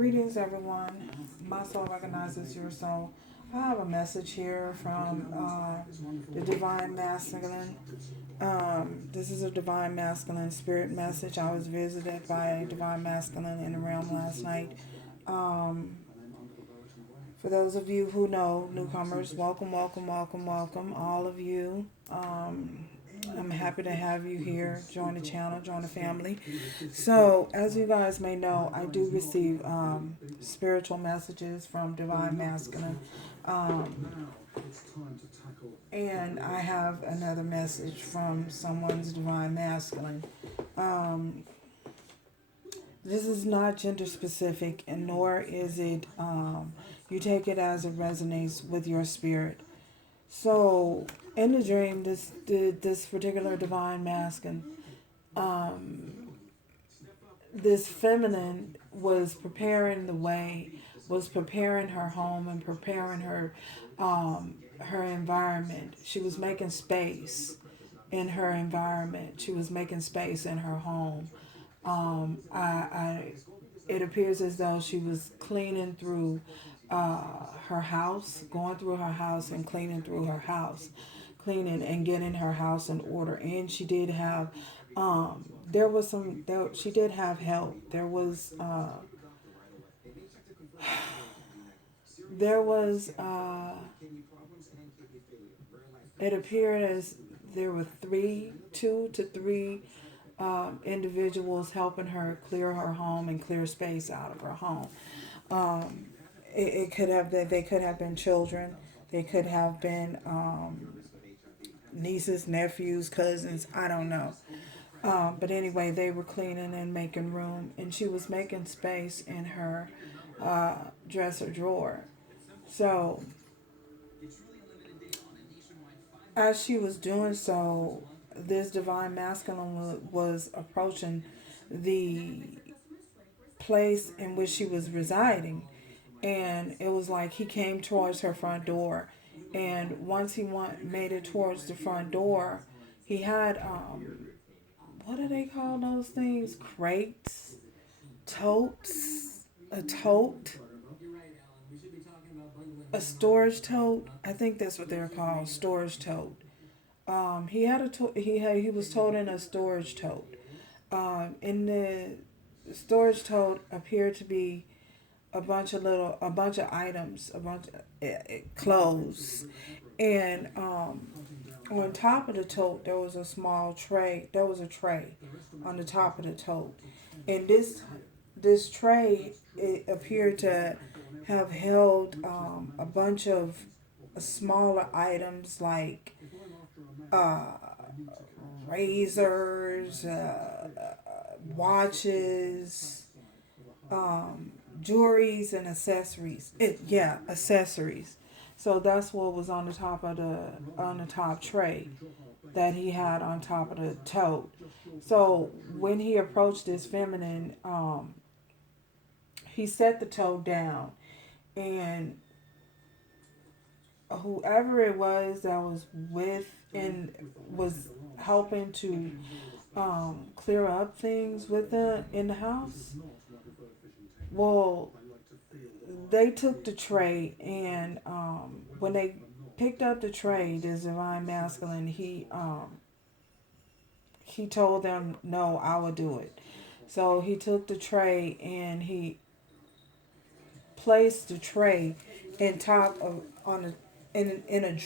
Greetings, everyone. My soul recognizes your soul. I have a message here from the Divine Masculine. This is a Divine Masculine spirit message. I was visited by a Divine Masculine in the realm last night. For those of you who know, newcomers, welcome, welcome, welcome, welcome, all of you. I'm happy to have you here. Join the channel, join the family. So, as you guys may know, I do receive spiritual messages from Divine Masculine. And I have another message from someone's Divine Masculine. This is not gender specific, and nor is it, you take it as it resonates with your spirit. So, in the dream, this particular Divine Masculine, this feminine was preparing the way, was preparing her home and preparing her environment. She was making space in her environment. She was making space in her home. It appears as though she was cleaning through her house, going through her house and cleaning through her house, cleaning and getting her house in order. And she did have, she did have help. It appeared as there were two to three individuals helping her clear her home and clear space out of her home. It could have been, they could have been children. They could have been nieces, nephews, cousins. I don't know. But anyway, they were cleaning and making room, and she was making space in her dresser drawer. So, as she was doing so, this Divine Masculine was approaching the place in which she was residing. And it was like he came towards her front door. And once he made it towards the front door, he had, what do they call those things? Crates? Totes? A tote? A storage tote? I think that's what they're called, storage tote. He was toting a storage tote. In the storage tote appeared to be a bunch of items, a bunch of clothes, and on top of the tote there was a small tray. There was a tray on the top of the tote, and this tray, it appeared to have held a bunch of smaller items like razors, watches, jewelries and accessories. Accessories. So that's what was on the top tray that he had on top of the tote. So when he approached this feminine, he set the tote down, and whoever it was that was with and was helping to clear up things with them in the house. Well, they took the tray, and when they picked up the tray, this Divine Masculine, he told them, "No, I will do it." So he took the tray and he placed the tray in a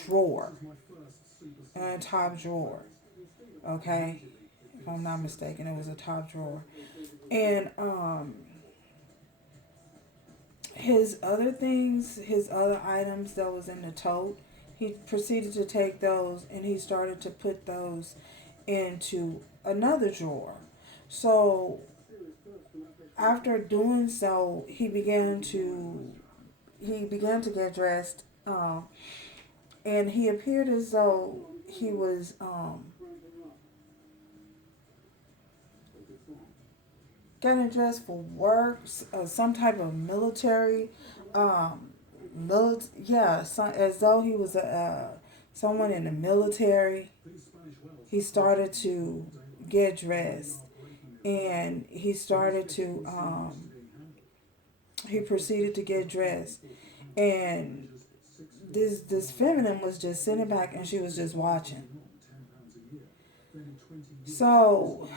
drawer, in a top drawer. Okay, if I'm not mistaken, it was a top drawer, and his other items that was in the tote, he proceeded to take those and he started to put those into another drawer. So after doing so, he began to get dressed, and he appeared as though he was getting dressed for work, some type of military, as though he was someone in the military. He started to get dressed, and he started to he proceeded to get dressed, and this feminine was just sitting back and she was just watching. So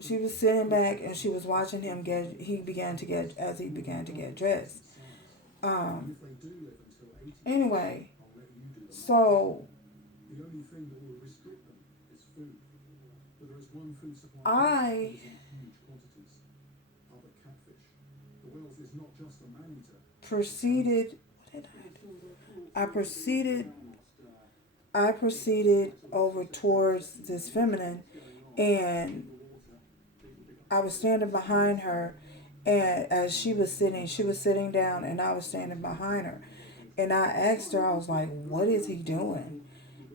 she was sitting back and she was watching him get. He began to get as he began to get dressed. Um. Anyway, so I proceeded. What did I do? I proceeded over towards this feminine, and I was standing behind her, and as she was sitting down, and I was standing behind her, and I asked her, I was like, "What is he doing?"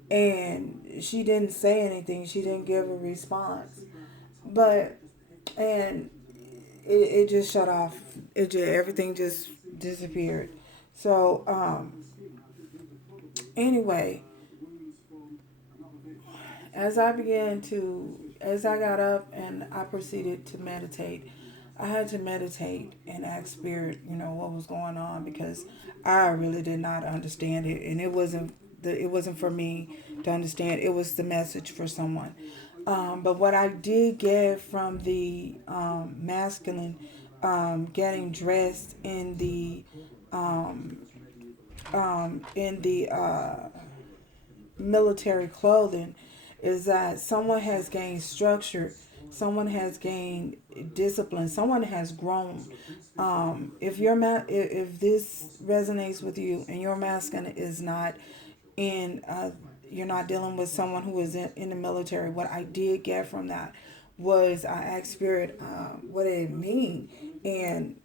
And she didn't say anything. She didn't give a response, but and it just shut off. Everything just disappeared. So anyway, as I got up and I proceeded to meditate, I had to meditate and ask spirit, what was going on, because I really did not understand it, and it wasn't for me to understand. It was the message for someone. But what I did get from the masculine, getting dressed in the military clothing, is that someone has gained structure, someone has gained discipline, someone has grown. If this resonates with you and your masculine is not in, you're not dealing with someone who is in the military, what I did get from that was I asked spirit, what did it mean, and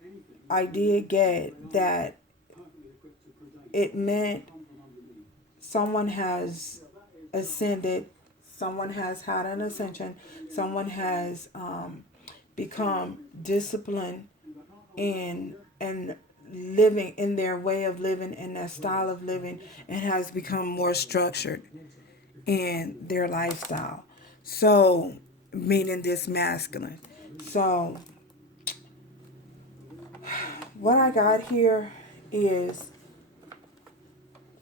I did get that it meant someone has ascended, someone has had an ascension, someone has become disciplined in and living in their way of living, in their style of living, and has become more structured in their lifestyle. So, meaning this masculine. So, what I got here is,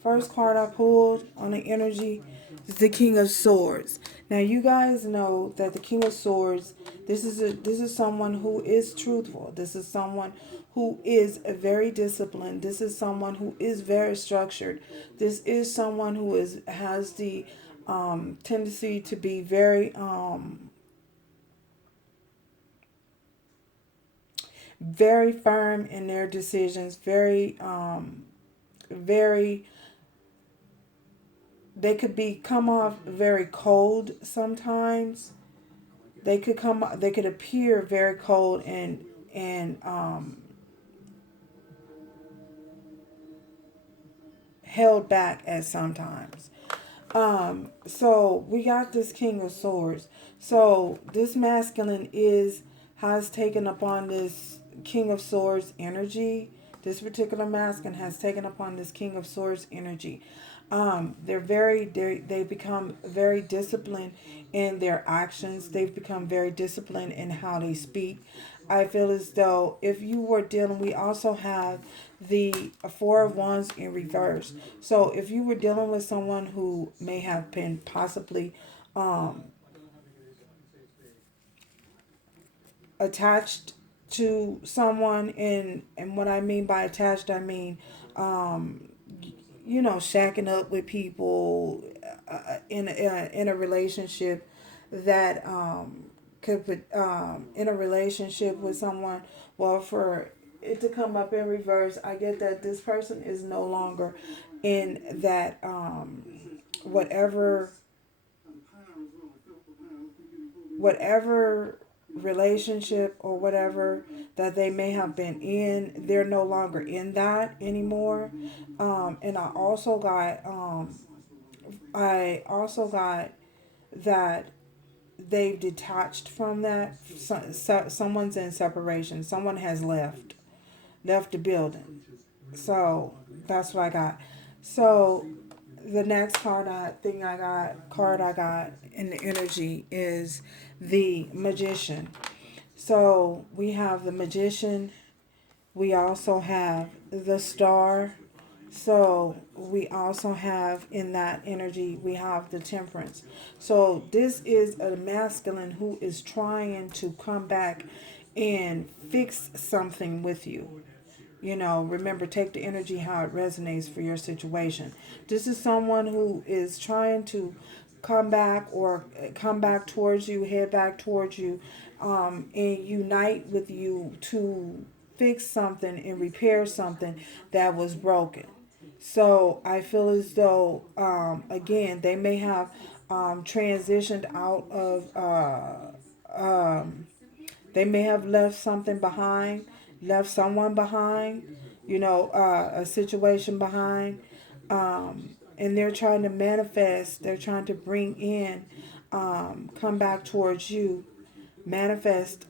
first card I pulled on the energy is the King of Swords. Now you guys know that the King of Swords, this is someone who is truthful. This is someone who is very disciplined. This is someone who is very structured. This is someone who has the tendency to be very firm in their decisions, very they could come off very cold sometimes. They could appear very cold and held back at sometimes. So we got this King of Swords. So this masculine has taken upon this King of Swords energy. This particular masculine has taken upon this King of Swords energy. They become very disciplined in their actions. They've become very disciplined in how they speak. I feel as though if you were dealing, we also have the Four of Wands in reverse. So if you were dealing with someone who may have been possibly attached to someone, and what I mean by attached, I mean shacking up with people in a relationship that could put in a relationship with someone. Well, for it to come up in reverse, I get that this person is no longer in that whatever whatever relationship or whatever that they may have been in, they're no longer in that anymore. And I also got that they've detached from that. Someone's in separation. Someone has left the building. So that's what I got. So the next card I got in the energy is the Magician. So we have the Magician, We also have the Star. So we also have in that energy, we have the Temperance. So this is a masculine who is trying to come back and fix something with you. You know, remember, take the energy how it resonates for your situation. This is someone who is trying to come back or come back towards you, head back towards you, and unite with you to fix something and repair something that was broken. So I feel as though, again, they may have transitioned out of they may have left something behind, left someone behind, you know, a situation behind. And they're trying to manifest, they're trying to bring in, come back towards you, manifest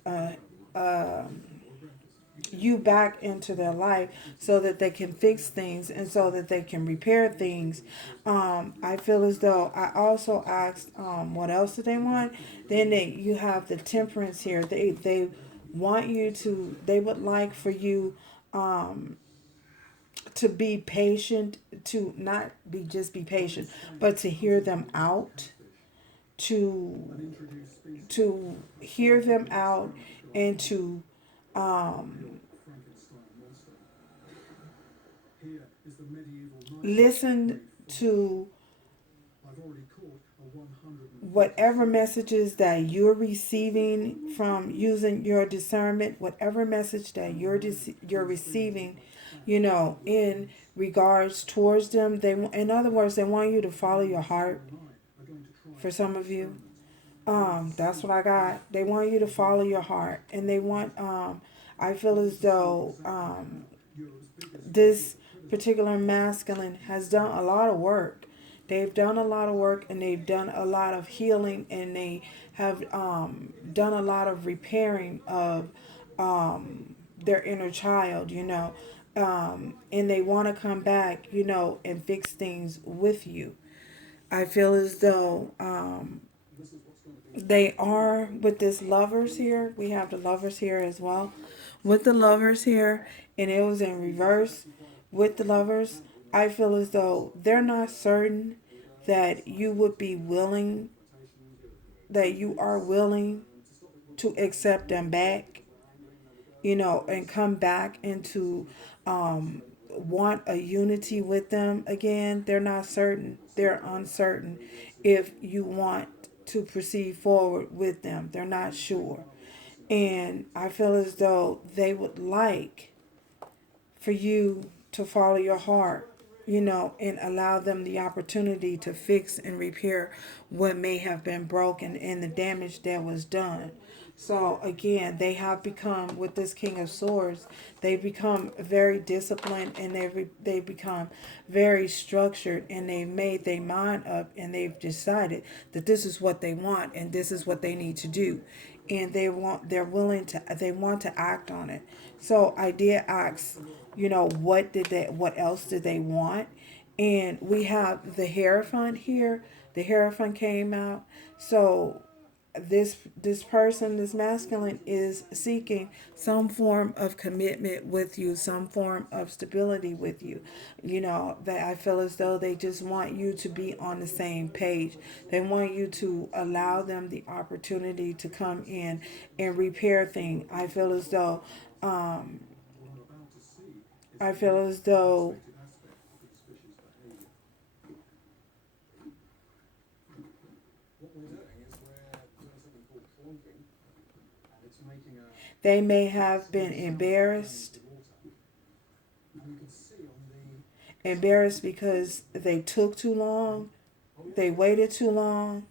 you back into their life so that they can fix things and so that they can repair things. I feel as though I also asked, what else do they want? Then you have the Temperance here. They want you to, they would like for you to be patient, to not be just be patient, but to hear them out, to hear them out, and to listen to whatever messages that you're receiving from using your discernment, whatever message that you're receiving, you know, in regards towards them. They, in other words, they want you to follow your heart. For some of you, that's what I got. They want you to follow your heart, and they want. I feel as though this particular masculine has done a lot of work. They've done a lot of work, and they've done a lot of healing, and they have done a lot of repairing of their inner child, you know. And they want to come back, you know, and fix things with you. I feel as though they are with this Lovers here. We have the Lovers here as well. With the Lovers here, and it was in reverse with the Lovers, I feel as though they're not certain that you would be willing, that you are willing to accept them back, you know, and come back into want a unity with them again. They're not certain. They're uncertain if you want to proceed forward with them. They're not sure. And I feel as though they would like for you to follow your heart, you know, and allow them the opportunity to fix and repair what may have been broken and the damage that was done. So again, they have become, with this King of Swords, they've become very disciplined, and they've become very structured, and they've made their mind up, and they've decided that this is what they want and this is what they need to do, and they want to act on it. So I did ask, you know, what else did they want? And we have the Hierophant here. The Hierophant came out. So this person, this masculine, is seeking some form of commitment with you, some form of stability with you. You know, that I feel as though they just want you to be on the same page. They want you to allow them the opportunity to come in and repair things. I feel as though they may have been embarrassed because they took too long, they waited too long.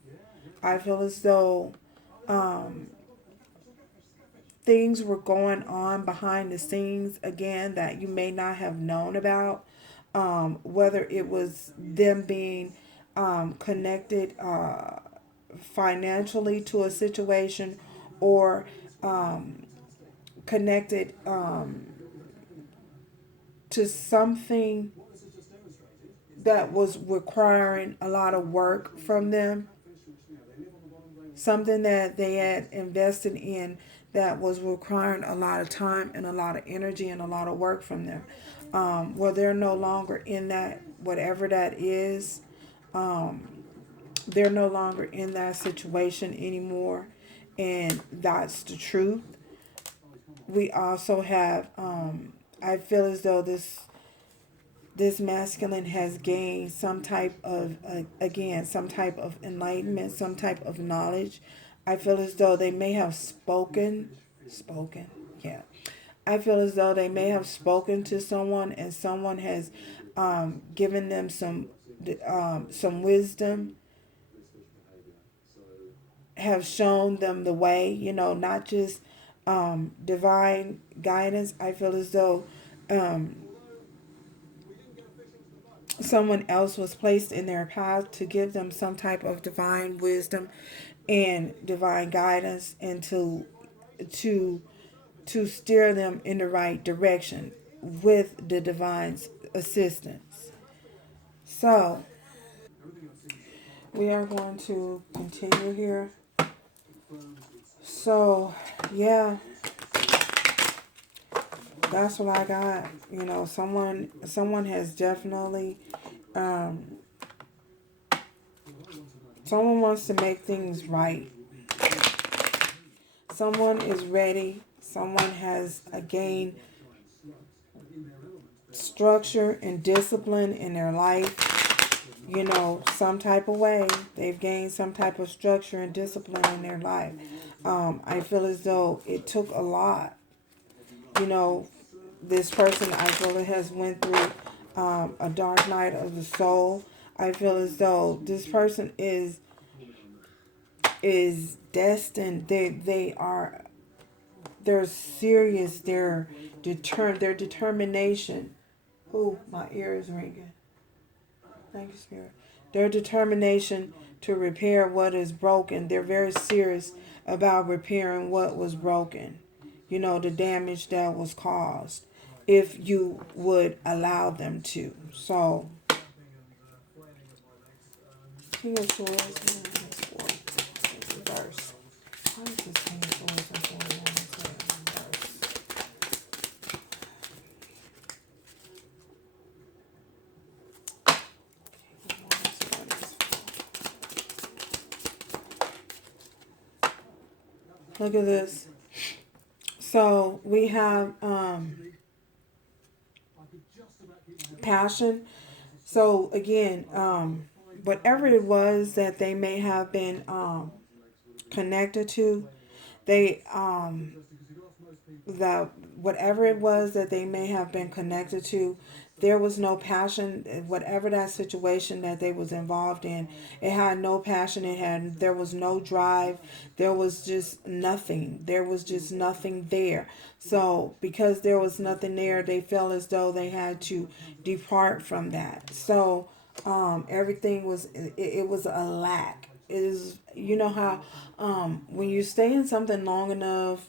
I feel as though things were going on behind the scenes again that you may not have known about. Whether it was them being connected financially to a situation, or connected to something that was requiring a lot of work from them, something that they had invested in that was requiring a lot of time and a lot of energy and a lot of work from them. Well, they're no longer in that, whatever that is, they're no longer in that situation anymore. And that's the truth. We also have, I feel as though this masculine has gained some type of, again, some type of enlightenment, some type of knowledge. I feel as though they may have spoken, yeah. I feel as though they may have spoken to someone, and someone has given them some wisdom, have shown them the way, not just divine guidance. I feel as though um, someone else was placed in their path to give them some type of divine wisdom and divine guidance, and to to steer them in the right direction with the divine's assistance. So we are going to continue here. So yeah, that's what I got. Someone has definitely um, someone wants to make things right. Someone is ready. Someone has gained structure and discipline in their life. Some type of way. They've gained some type of structure and discipline in their life. I feel as though it took a lot. This person, I feel, it has went through a dark night of the soul. I feel as though this person is destined. They're serious. Their determination. Oh, my ear is ringing. Thank you, Spirit. Their determination to repair what is broken. They're very serious about repairing what was broken. The damage that was caused, if you would allow them to. So, King of Swords, reverse. Why is this King of Swords and Four of Wands reverse? Look at this. So we have passion. So again, whatever it was that they may have been connected to, they the whatever it was that they may have been connected to, there was no passion. Whatever that situation that they was involved in, it had no passion. There was no drive. There was just nothing. There was just nothing there. So because there was nothing there, they felt as though they had to depart from that. So everything was, it was a lack. It is, how when you stay in something long enough,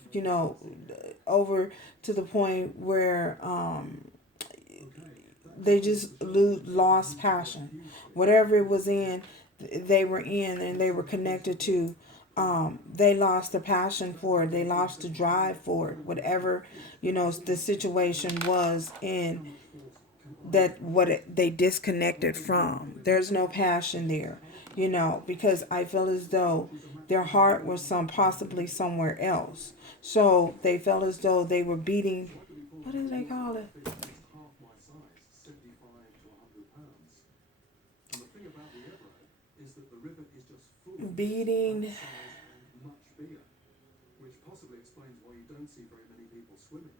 over to the point where they just lost passion. Whatever it was they were in and they were connected to, they lost the passion for it. They lost the drive for it. Whatever, the situation was in that, they disconnected from. There's no passion there, because I feel as though their heart was possibly somewhere else. So they felt as though they were beating, what do they call it? Beating. Which possibly explains why you don't see very many people swimming.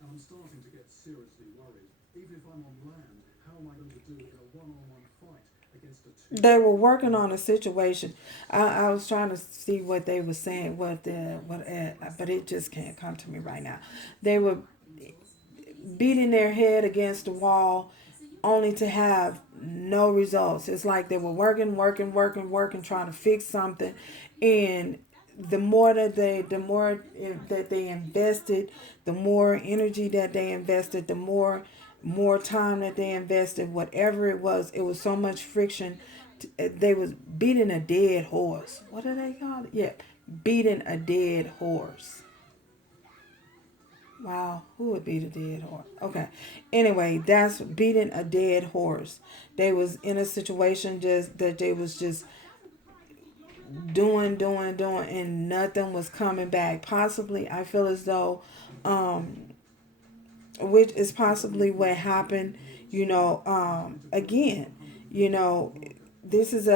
And I'm starting to get seriously worried. Even if I'm on land, how am I going to do it in a one-on-one fight against a two? They were working on a situation. I was trying to see what they were saying, but it just can't come to me right now. They were beating their head against the wall, only to have no results. It's like they were working, trying to fix something, and the more that they invested, the more energy that they invested, the more time that they invested, whatever it was so much friction. They was beating a dead horse. What do they call it? Yeah, beating a dead horse. Wow, who would beat a dead horse? Okay. Anyway, that's beating a dead horse. They was in a situation just that they was just doing, and nothing was coming back. Possibly, I feel as though, which is possibly what happened. Again, you know, this is